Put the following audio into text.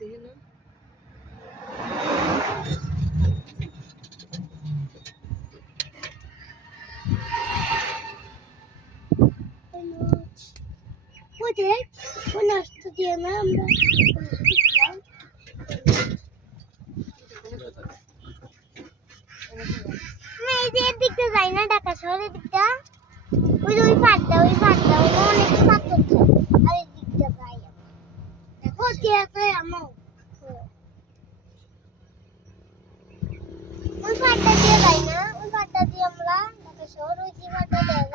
দেখে না দিকটা যাই না ঢাকা শহরের দিকটা ওই যে ওই পাড়টা অনেক পাথর আর এই দিকটা যাই দেখো কি আছে আমার ওই পাড়টা দিয়ে যাই না ওই পাড়টা দিয়ে আমরা ঢাকা শহর ওই যে পাড়টা